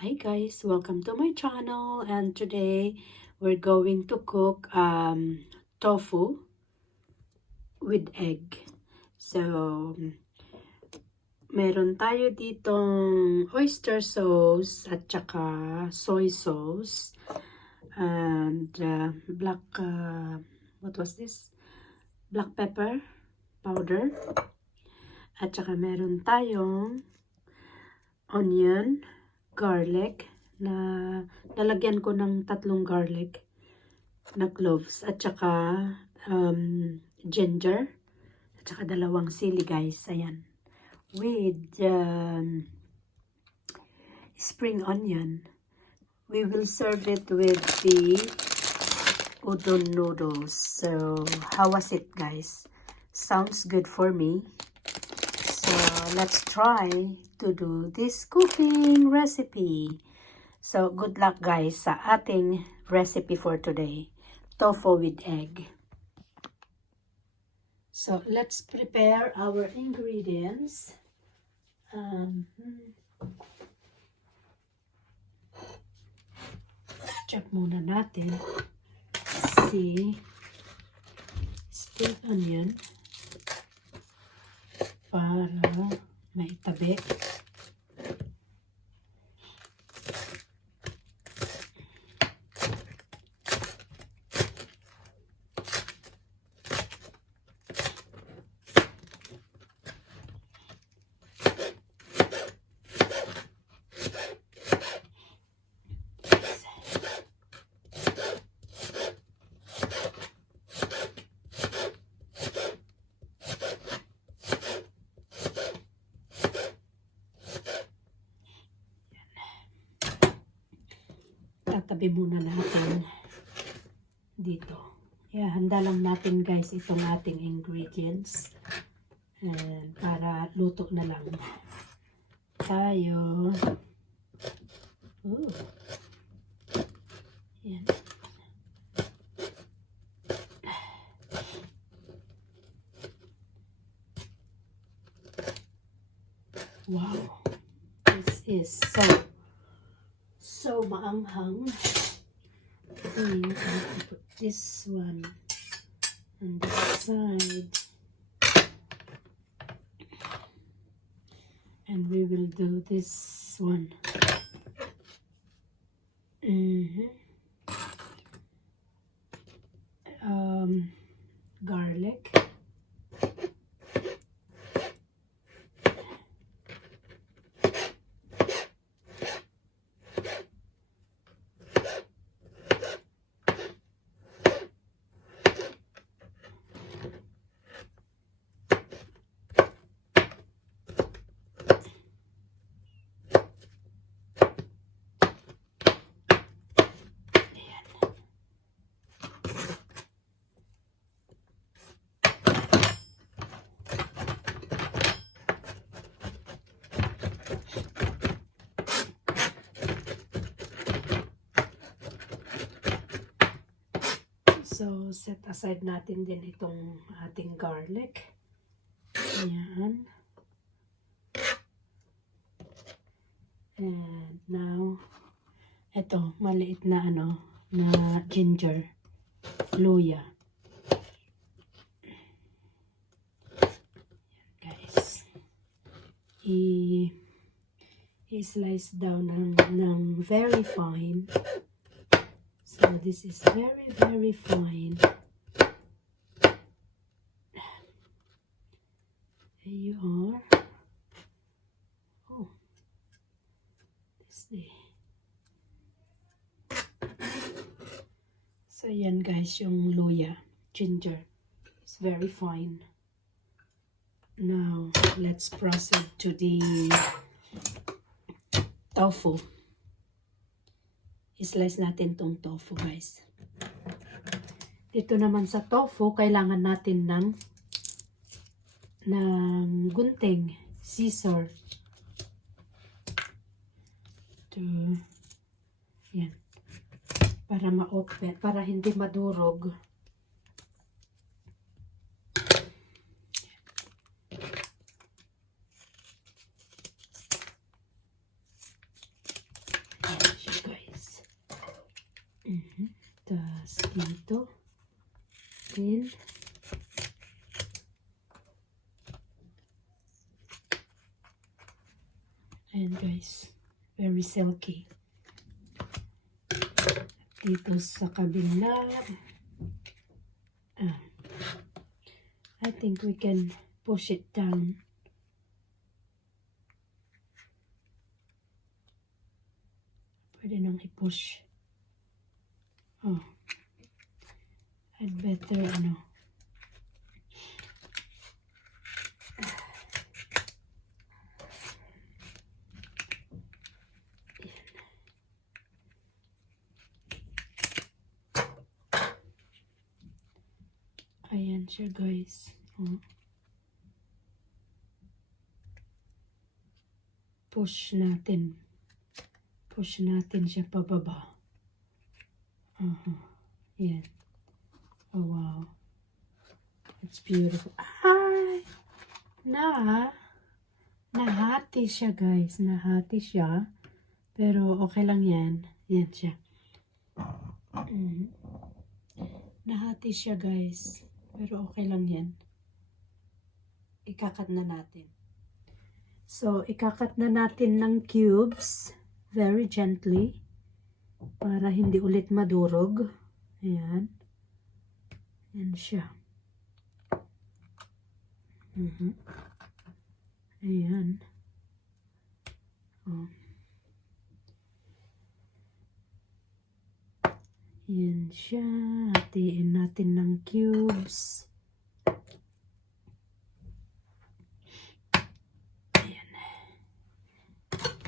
Hi guys, welcome to my channel, and today we're going to cook tofu with egg. So, meron tayo ditong oyster sauce at saka soy sauce and what was this? Black pepper powder. At saka meron tayong onion, garlic, na nalagyan ko ng 3 garlic na cloves at saka ginger at saka 2 sili guys, ayan, with spring onion. We will serve it with the udon noodles. So how was it guys? Sounds good for me. So let's try to do this cooking recipe. So good luck guys sa ating recipe for today, tofu with egg. So let's prepare our ingredients. Check muna natin si spring onion para maitabi. Tatabi muna natin dito. Yeah, handa lang natin guys itong ating ingredients. And para luto na lang tayo. Ooh. Yan. Wow. This is so maanghang. I'm going to put this one on the side. And we will do this one. Garlic. So, set aside natin din itong ating garlic. Ayan. And now, ito, maliit na na ginger, luya. Ayan, guys. I-slice down ng very fine. So this is very, very fine. There you are. Oh, this way. So yan guys, yung luya, ginger. It's very fine. Now, let's proceed to the tofu. I-slice natin tong tofu guys. Dito naman sa tofu, kailangan natin ng gunting, scissor. Yan. Para ma-open, para hindi madurog. dito. Then, ayan guys, very silky. Dito sa kabila, I think we can push it down. Pwede nang i-push. Oh, I'd better, ayan siya guys. Oh. Push natin siya pababa. Yan. Oh wow, it's beautiful. Ay, nahati siya guys, nahati siya, pero okay lang yan. Yan siya. Nahati siya guys, pero okay lang yan. Ikakat na natin. So, ikakat na natin ng cubes very gently para hindi ulit madurog. Ayan. Ayan siya. Ayan. Oh. Ayan siya. Hatiin natin ng cubes.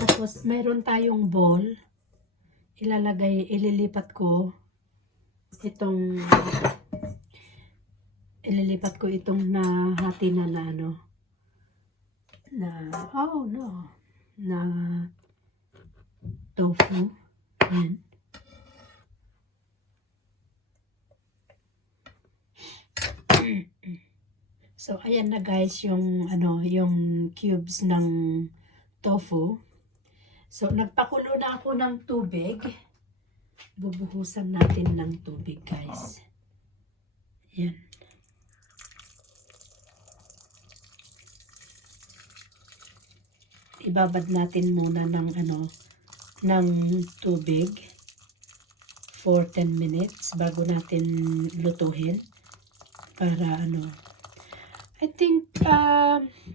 Tapos, meron tayong bowl. Ililipat ko itong nahati na na tofu. Ayan. So, ayan na guys yung cubes ng tofu. So, nagpakulo na ako ng tubig. Bubuhusan natin ng tubig, guys. Yan. Ibabad natin muna ng tubig for 10 minutes bago natin lutuhin. Para I think,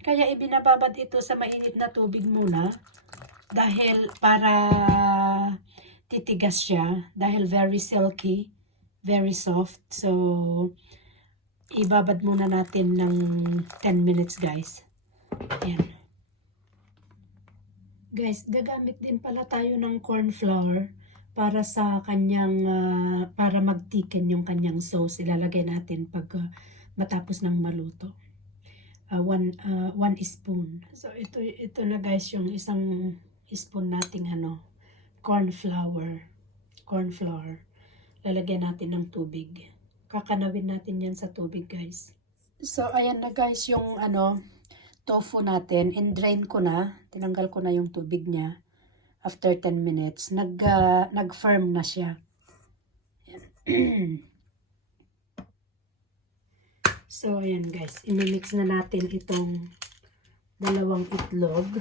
kaya ibinababad ito sa mainit na tubig muna. Dahil para titigas siya, dahil very silky, very soft. So, ibabad muna natin ng 10 minutes guys. Ayan. Guys, gagamit din pala tayo ng corn flour para sa kanyang, para mag-thicken yung kanyang sauce. Ilalagay natin pag matapos ng maluto. 1 spoon. So, ito na guys yung isang spoon nating corn flour. Lalagyan natin ng tubig. Kakanawin natin yan sa tubig guys. So ayan na guys yung tofu natin. In-drain ko na. Tinanggal ko na yung tubig niya. After 10 minutes. Nag-firm na siya. So ayan guys. Imimix na natin itong dalawang itlog.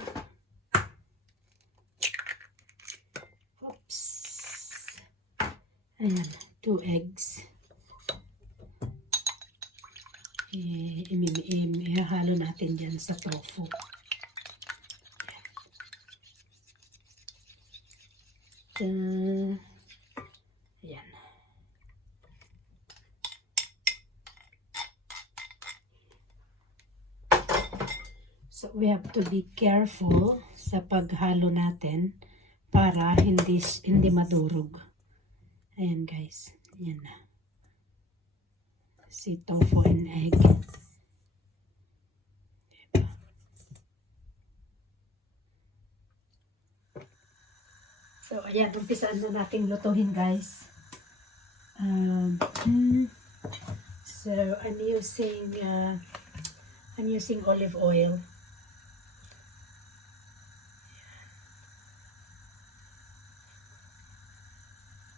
Ayan, 2 eggs. Ihahalo natin dyan sa tofu. Ayan. So, we have to be careful sa paghalo natin para hindi madurog. Ayan guys, yan na. Si tofu and egg. Diba? So ayan, umpisaan na nating lutuhin guys. So I'm using olive oil.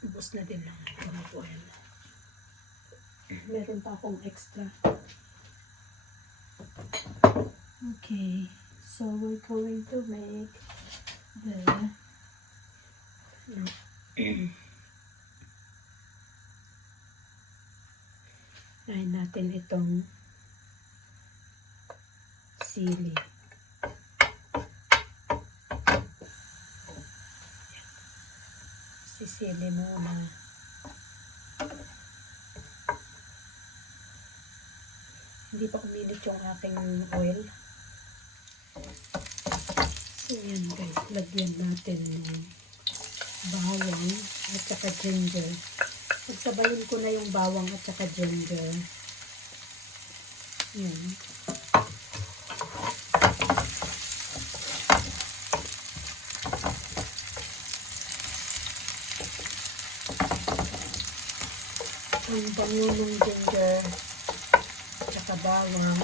Ubus na din ng olive oil. Meron pa akong extra. Okay, so we're going to make the try natin itong sili. Sisili muna. Hindi pa uminit yung aking oil. So yan guys, lagyan natin ng bawang at saka ginger. Pagsabayin ko na yung bawang at saka ginger. Yan. Ang bango ng ginger at saka bawang.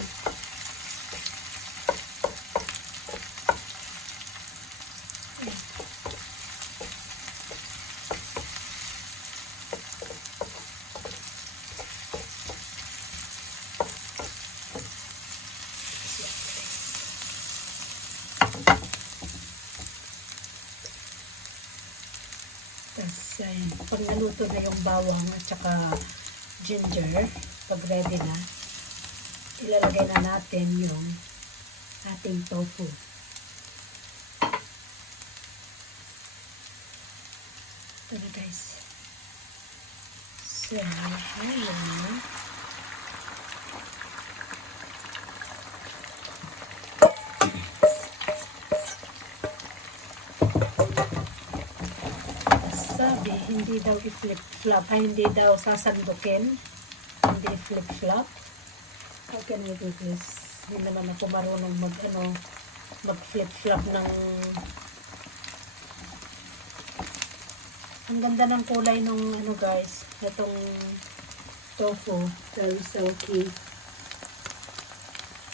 Tapos, pag naluto na yung bawang at saka ginger, pag ready na, ilalagay na natin yung ating tofu. Ito na guys. So, ayan. Sabi, hindi daw i-flip-flop, hindi daw sasandukin, hindi flip-flop. How can we do this? Hindi naman ako marunong mag-flip-flop ng... Ang ganda ng kulay nung guys, itong tofu, very silky.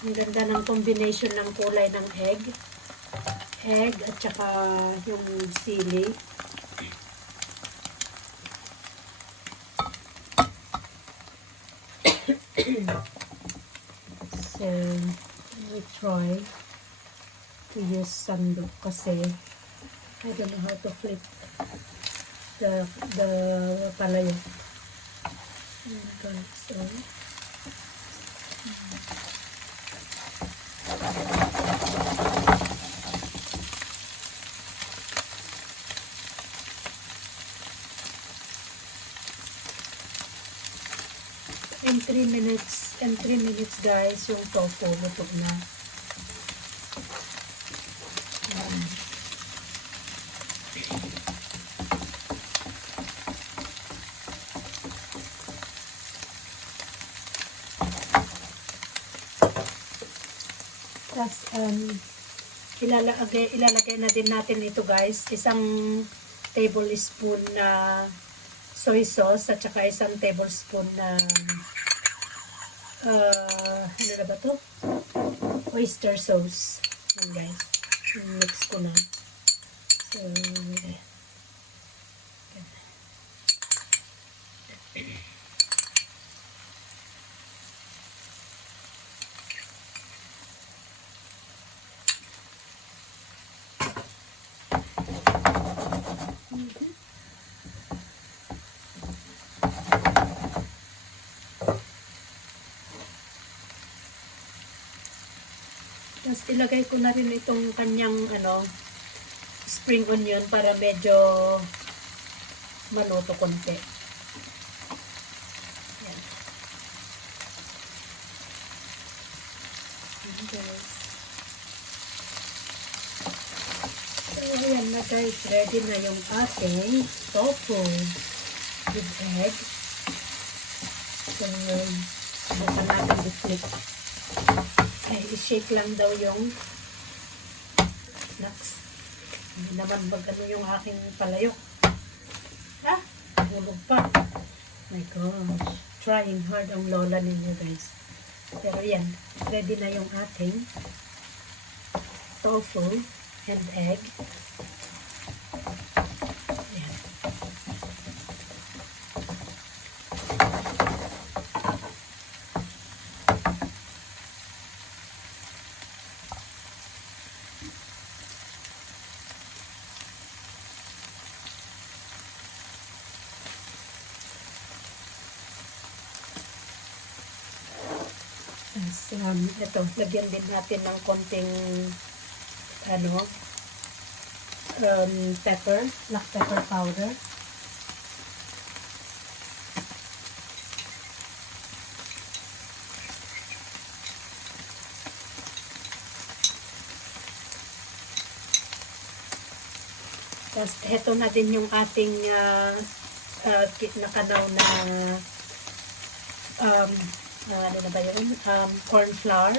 Ang ganda ng combination ng kulay ng egg at saka yung sili. So, we try to use sandok kasi I don't know how to flip the palayo. Okay, so in 3 minutes guys, yung tofu luto na. Tapos ilalagay na din natin ito guys, isang tablespoon na soy sauce at saka isang tablespoon na ano na ba to? Oyster sauce. Yan guys. Mix ko na. So, tapos ilagay ko na rin itong kanyang spring onion para medyo maluto konti. Yan. Okay. So, ayan na guys. Ready na yung ating tofu with egg. So, bukan natin i-flip. Ay, i-shake lang daw yung nuts. Hindi naman yung aking palayok. Hulog pa. My gosh. Trying hard ang lola ninyo guys. Pero yan, ready na yung ating tofu and egg. Yan. guys, ito, lagyan din natin ng konting pepper, black pepper powder. Tapos, heto na din yung ating nakanaw na ano na ba yun? Corn flour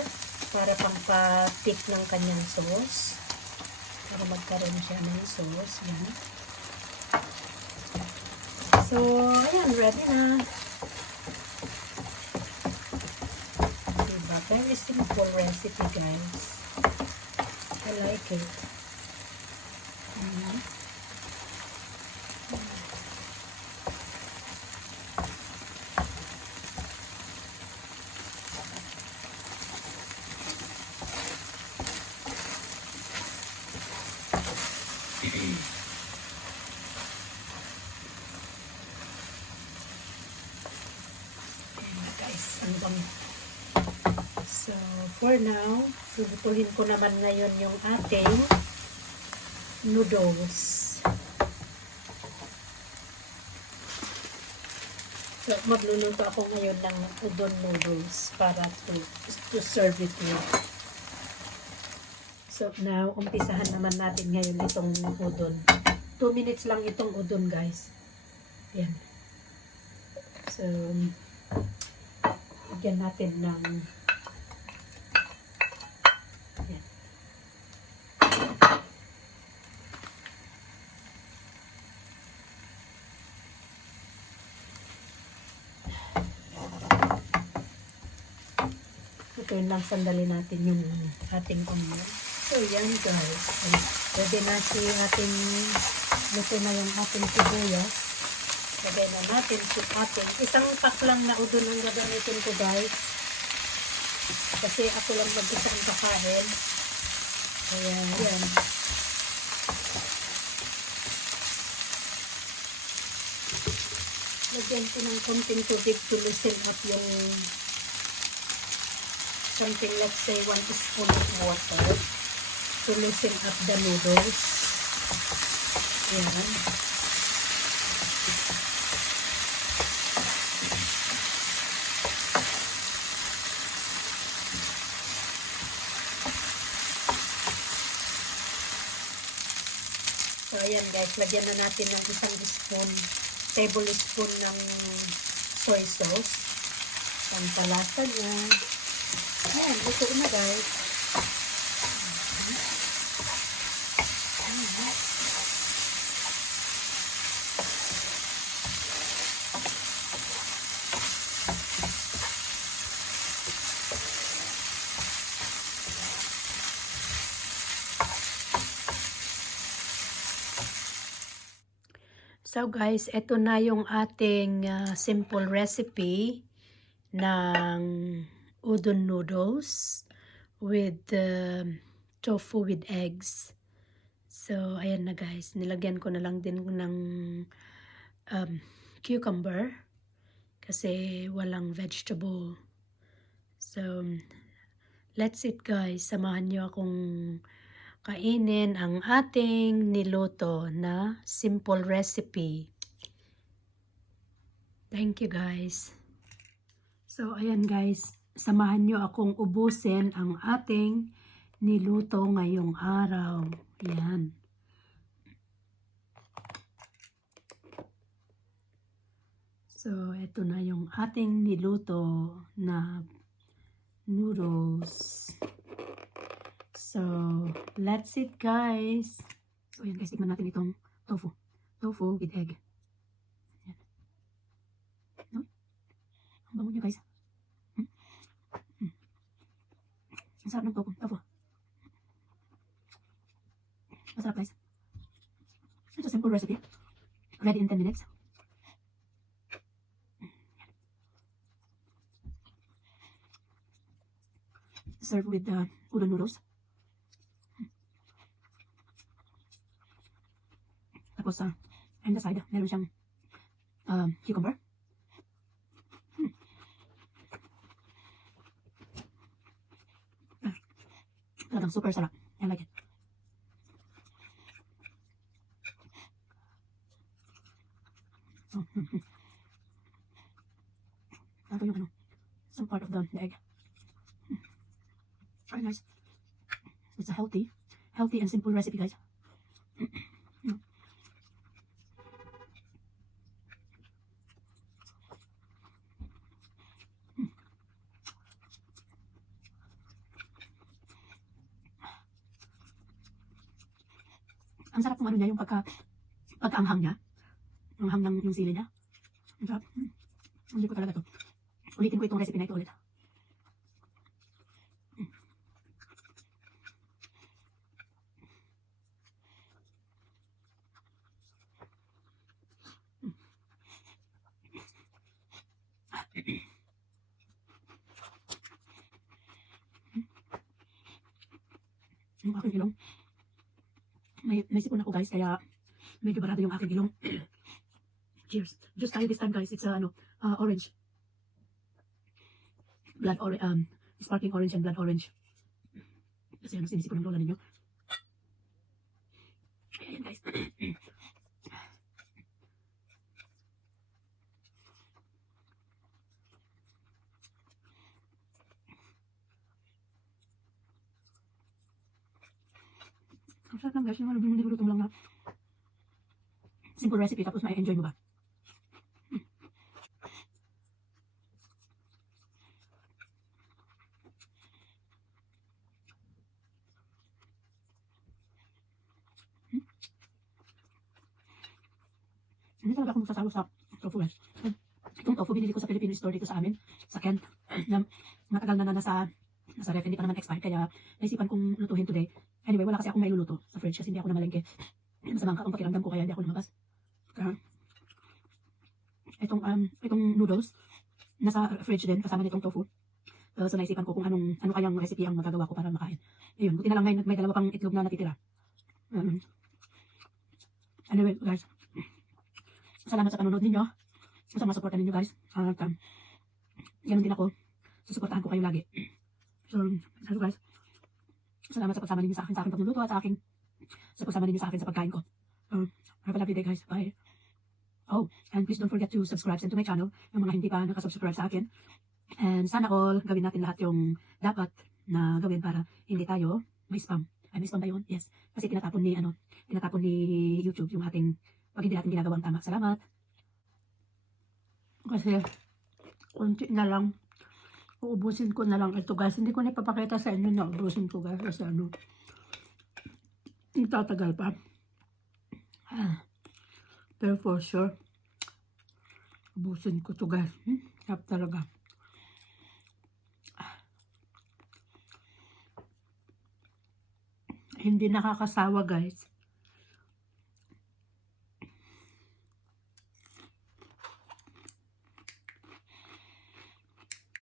para pang-thick ng kanyang sauce. Para magkaroon siya ng sauce. Yan. So, ayan, ready na. Diba? Very simple recipe, guys. I like it. So, for now, subutuhin ko naman ngayon yung ating noodles. So, magluluto ako ngayon ng udon noodles para to serve it with. So, now, umpisahan naman natin ngayon itong udon. 2 minutes lang itong udon, guys. Yan. So, lagyan natin ng yan. Ito lang, sandali natin yung ating onion. So, yan guys. Pwede na si ating luto na yung ating sibuyas. Lagay na natin si ating isang pack lang na udon ang gagamitin ko, guys. Kasi ako lang mag-isa ang kakain. Ayan, yan. Lagyan ko ng konting tubig to loosen up yung something, let's say 1 teaspoon of water to loosen up the noodles. Ayan. So, ayan guys, lagyan na natin ng isang tablespoon ng soy sauce. Pampalasa niya. Ayan, luto na guys. So guys, ito na yung ating simple recipe ng udon noodles with tofu with eggs. So ayan na guys, nilagyan ko na lang din ng cucumber kasi walang vegetable. So let's eat guys, samahan nyo akong kainin ang ating niluto na simple recipe. Thank you guys. So ayan guys, samahan nyo akong ubusin ang ating niluto ngayong araw. Yan. So ito na yung ating niluto na noodles. So, let's eat guys. So, ayan guys, tikman natin itong tofu. Tofu with egg. Ayan. No? Ang bango nyo guys. Ang sarap ng tofu. Masarap guys. It's a simple recipe. Ready in 10 minutes. Serve with udon noodles. Tapos, on the side, meron siyang cucumber. Talagang super sarap. I like it. Oh, ito yung ano, some part of the egg. Very nice. It's a healthy and simple recipe, guys. Ang sarap ng ano niya, yung pagkaanghang niya. Ang hang ng yung sili niya. Ang sarap. Hindi ko talaga to. Ulitin ko itong recipe na ito ulit. Yung aking ilong. May sipon ako, guys, kaya medyo barado yung aking ilong. Cheers. Just tayo this time, guys. It's orange. Sparkling orange and blood orange. Kasi sinisipon ng lola ninyo. Ayan, guys. Ang sarap lang, guys. Yung niluluto mo lang na simple recipe, tapos ma-enjoy mo ba? Hindi talaga ako magsasalo sa tofu, guys. Itong tofu, binili ko sa Filipino store dito sa amin, sa Kent. Na matagal na nasa ref, hindi pa naman expired, kaya naisipan kong lutuhin today. Anyway, wala kasi akong mailuluto sa fridge kasi hindi ako namalengke. Masamang ang pakiramdam ko, kaya hindi ako lumabas. Itong noodles, nasa fridge din, kasama nitong tofu. So naisipan ko kung ano kayang recipe ang magagawa ko para makain. Ayun, buti na lang may dalawa pang itlog na natitira. Anyway, guys, salamat sa panonood ninyo. Sa mga supportan ninyo, guys. Ganun din ako. Susuportahan ko kayo lagi. So, hello, guys. Salamat sa pagsama ninyo sa akin pagluluto at sa pagsama ninyo sa akin sa pagkain ko. Have a lovely day, guys. Bye. Oh, and please don't forget to subscribe to my channel, yung mga hindi pa nakasubscribe sa akin. And sana all, gawin natin lahat yung dapat na gawin para hindi tayo may spam. Ay, may spam ba yun? Yes. Kasi tinatapon ni YouTube yung ating pag hindi natin ginagawang tama. Salamat. Kasi, kunti na lang. Uubusin ko na lang ito, guys. Hindi ko na ipapakita sa inyo na uubusin ko, guys. Kasi tatagal pa. Pero for sure, ubusin ko to, guys. Sarap talaga. Hindi nakakasawa, guys.